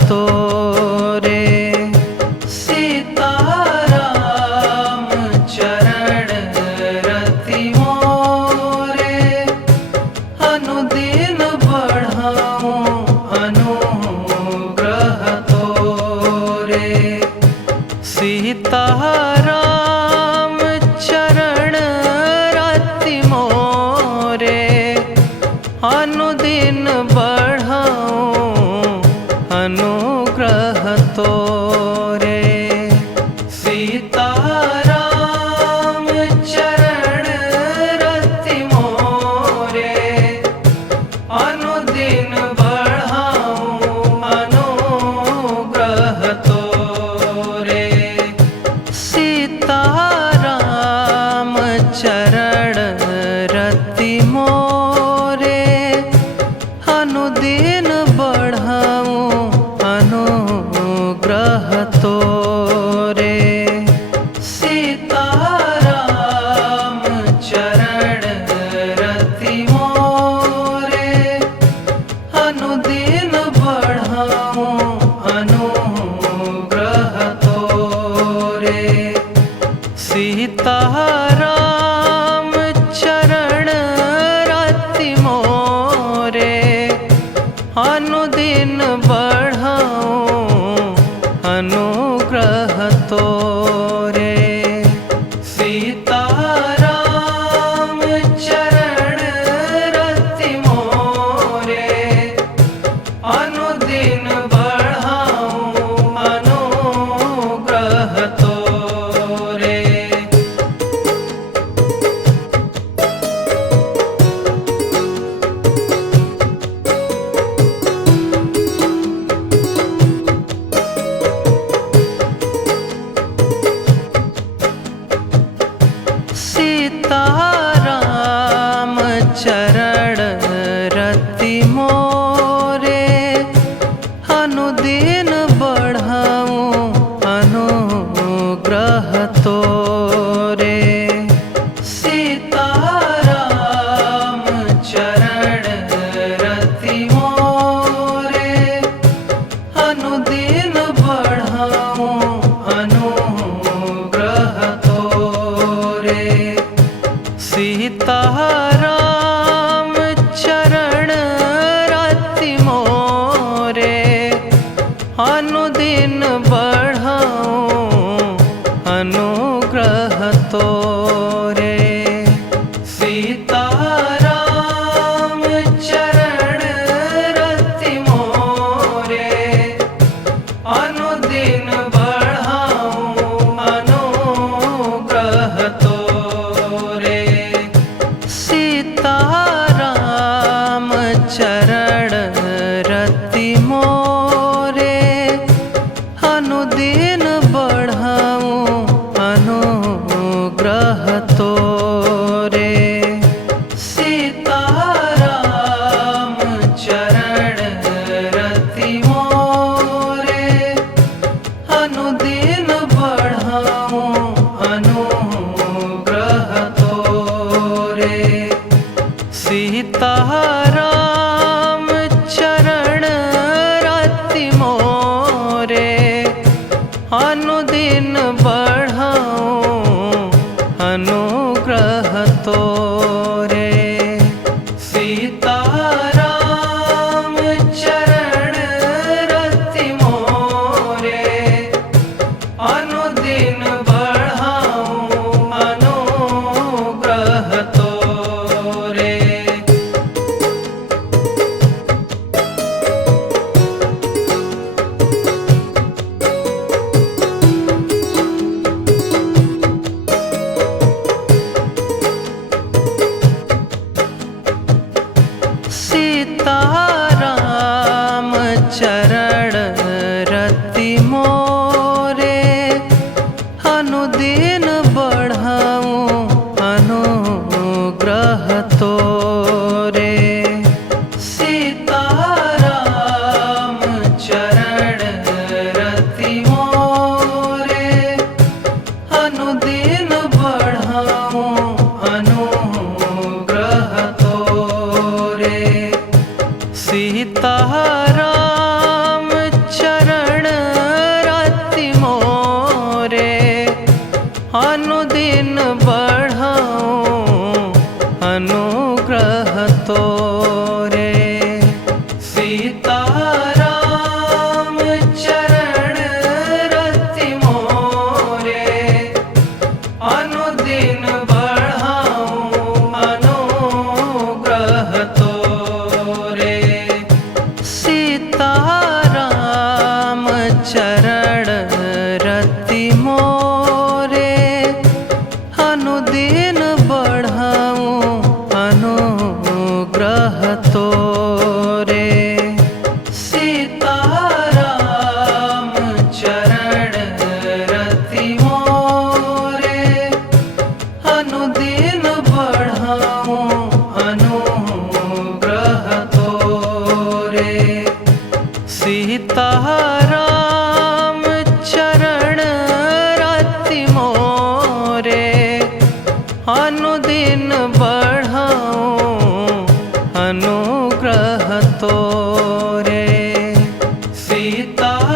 तोरे। सीताराम चरण रति मोरे, अनुदिन बढ़ाऊं अनुग्रह तोरे। सीताराम चरण रति मोरे, अनुदिन बढ़ाऊं अनुग्रह तोरे। सीताराम चरण रति मोरे, अनुदिन बढ़ाऊं अनुग्रह तोरे। सीताराम चरण रति मोरे, अनुदिन बढ़ाऊं अनुग्रह तोरे। सीताराम चरण रति मोरे, अनुदिन बढ़ाऊं अनुग्रह तोरे। सीताराम चरण रति मोरे, अनुदिन बढ़ाऊं अनुग्रह तोरे। सीताराम चरण रति मोरे, अनुदिन बढ़ाऊं अनुग्रह तोरे। सीताराम चरण रति मोरे, अनुदिन बढ़ाऊं अनुग्रह तोरे। सीताराम चरण रति मोरे, अनुदिन बढ़ाऊं अनुग्रह तोरे। सीताराम चरण रति मोरे, अनुदिन बढ़ाऊं अनुग्रह तोरे। सीताराम चरण रति मोरे, अनुदिन बढ़ाऊं अनुग्रह तोरे। सीताराम चरण रति मोरे, अनुदिन बढ़ाऊं अनुग्रह तोरे। सीताराम चरण रति मोरे, अनुदिन बढ़ाऊं अनुग्रह तोरे। सीताराम चरण रति मोरे, अनुदिन बढ़ाऊं अनुग्रह तोरे। सीताराम चरण रति मोरे, अनुदिन बढ़ाऊं अनुग्रह तोरे। सीताराम चरण रति मोरे, अनुदिन बढ़ाऊं अनुग्रह तोरे। सीताराम चरण रति मोरे, अनुदिन बढ़ाऊं अनुग्रह तोरे। सीताराम सीताराम चरण रति मोरे, अनुदिन बढ़ाऊं अनुग्रह तोरे। सीताराम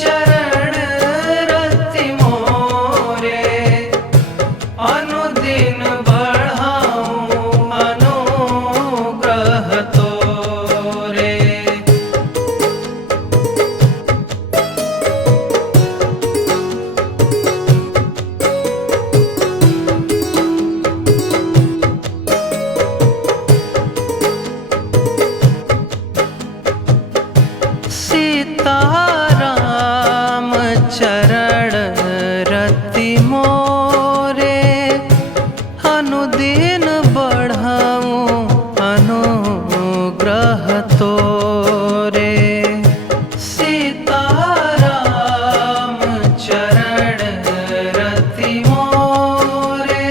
चरण रति मोरे, अनुदिन बढ़ाऊं अनुग्रह तोरे। सीताराम चरण रति मोरे, अनुदिन बढ़ाऊं अनुग्रह तोरे। सीताराम चरण रति मोरे,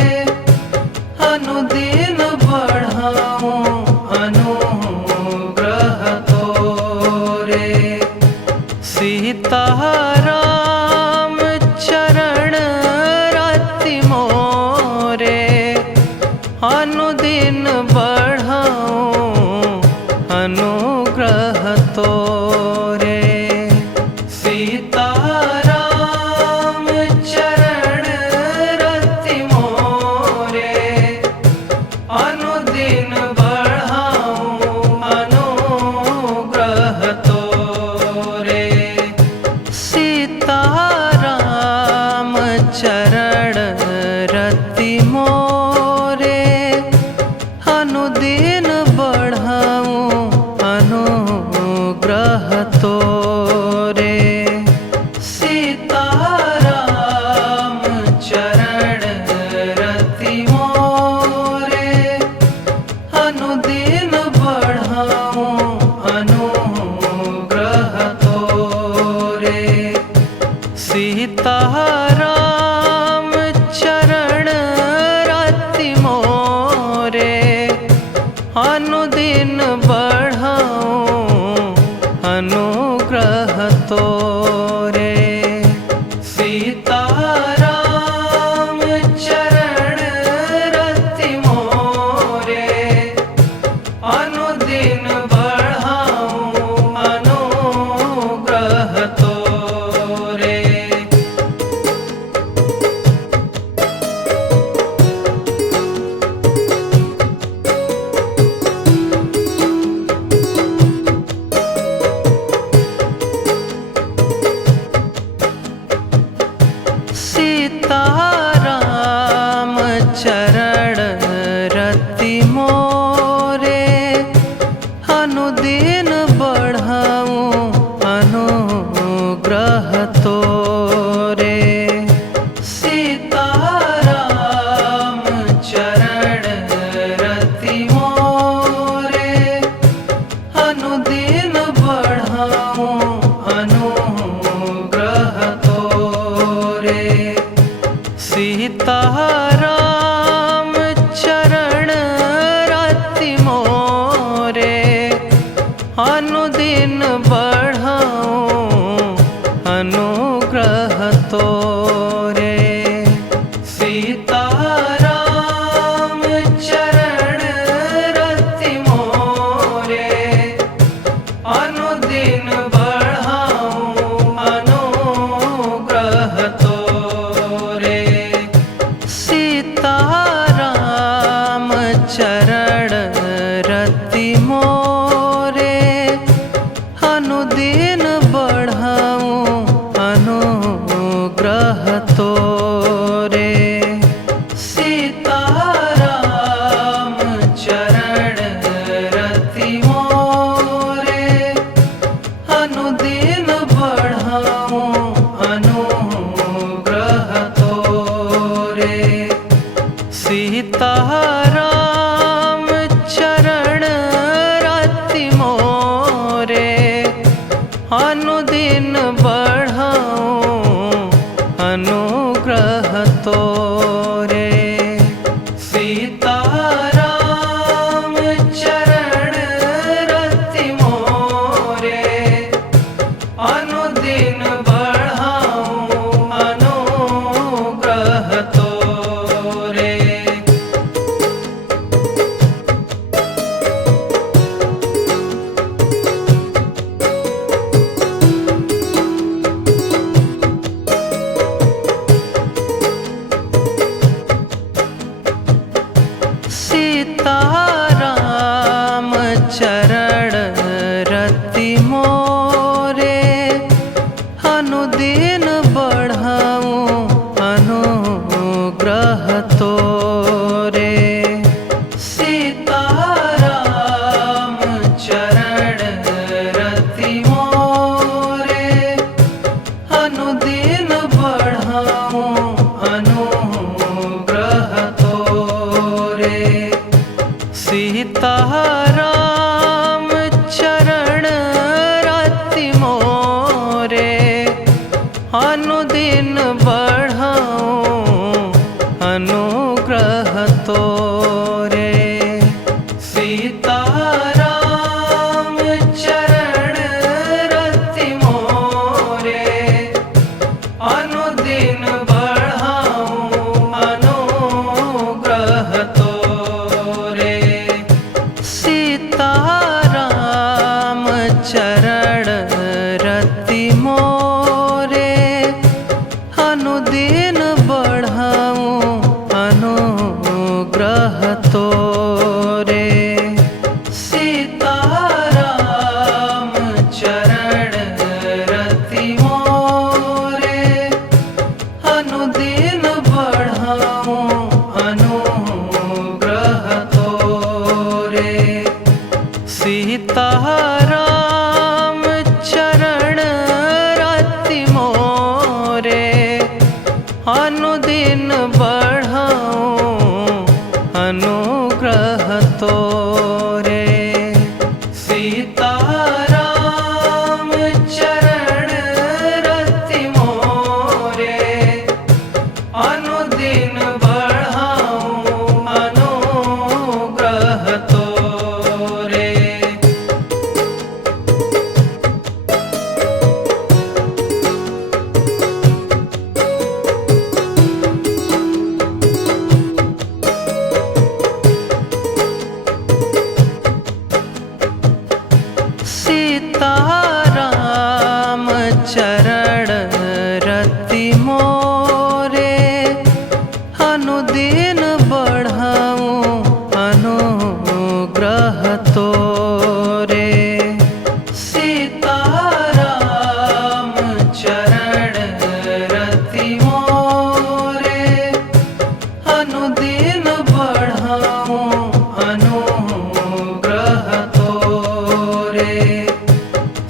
अनुदिन बढ़ाऊं अनुग्रह तोरे। सीताराम चरण रति मोरे, अनुदिन बढ़ाऊं अनुग्रह तोरे। सीताराम चरण रति मोरे, अनुदिन बढ़ाऊं अनुग्रह तोरे। सीताराम चरण रति मोरे, अनुदिन बढ़ाऊं अनुग्रह तोरे। सीताराम चरण रति मोरे, अनुदिन बढ़ाऊं अनुग्रह तोरे। सीताराम चरण रति मोरे, अनुदिन बढ़ाऊं अनुग्रह तोरे। सीताराम चरण रति मोरे, अनुदिन बढ़ाऊं अनुग्रह तोरे। सीताराम चरण रति मोरे, अनुदिन बढ़ाऊं अनुग्रह तोरे। सीताराम चरण रति मोरे, अनुदिन बढ़ाऊं अनुग्रह तोरे। सीताराम चरण रति मोरे, अनुदिन बढ़ाऊं अनुग्रह तोरे। सीताराम चरण रति मोरे, अनुदिन बढ़ाऊं अनुग्रह तोरे। सीताराम चरण रति मोरे, अनुदिन बढ़ाऊं अनुग्रह तोरे। सीताराम चरण रति मोरे, अनुदिन बढ़ाऊं अनुग्रह तोरे। सीताराम चरण रति मोरे, अनुदिन बढ़ाऊं अनुग्रह तोरे। सीताराम चरण रति मोरे, चरण रति मोरे अनुदिन बढ़ाऊं अनुग्रह तोरे। सीताराम चरण रति मोरे अनुदिन बढ़ाऊं अनुग्रह तोरे। सीताराम चरण रति मोरे अनुदिन बढ़ाऊं अनुग्रह तोरे। सीताराम चरण रति मोरे अनुदिन बढ़ाऊं अनुग्रह तोरे। सीताराम चरण रति मोरे अनुदिन बढ़ाऊं अनुग्रह तोरे। सीताराम चरण रति मोरे अनुदिन बढ़ाऊं अनुग्रह तोरे।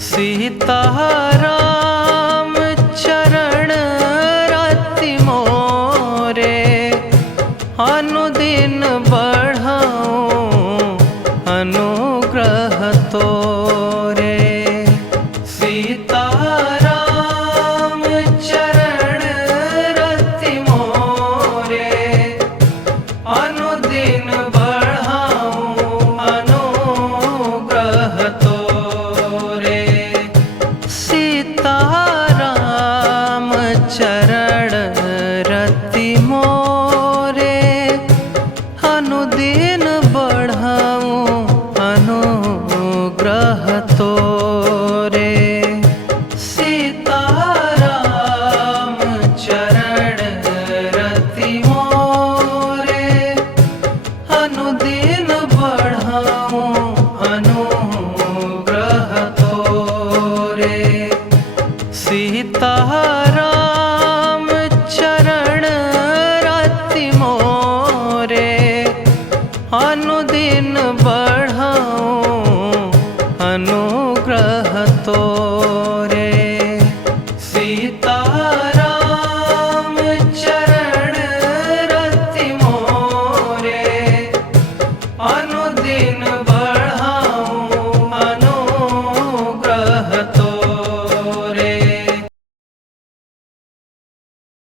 सीताराम चरण रति मोरे अनुदिन बढ़ाऊं अनुग्रह तोरे। सीताराम चरण रति मोरे अनुदिन बढ़ाऊं अनुग्रह तोरे। सीताराम चरण रति मोरे अनुदिन बढ़ाऊं अनुग्रह तोरे। सीताराम चरण रति मोरे अनुदिन बढ़ाऊं अनुग्रह तोरे। सीताराम चरण रति मोरे अनुदिन बढ़ाऊं अनुग्रह तोरे।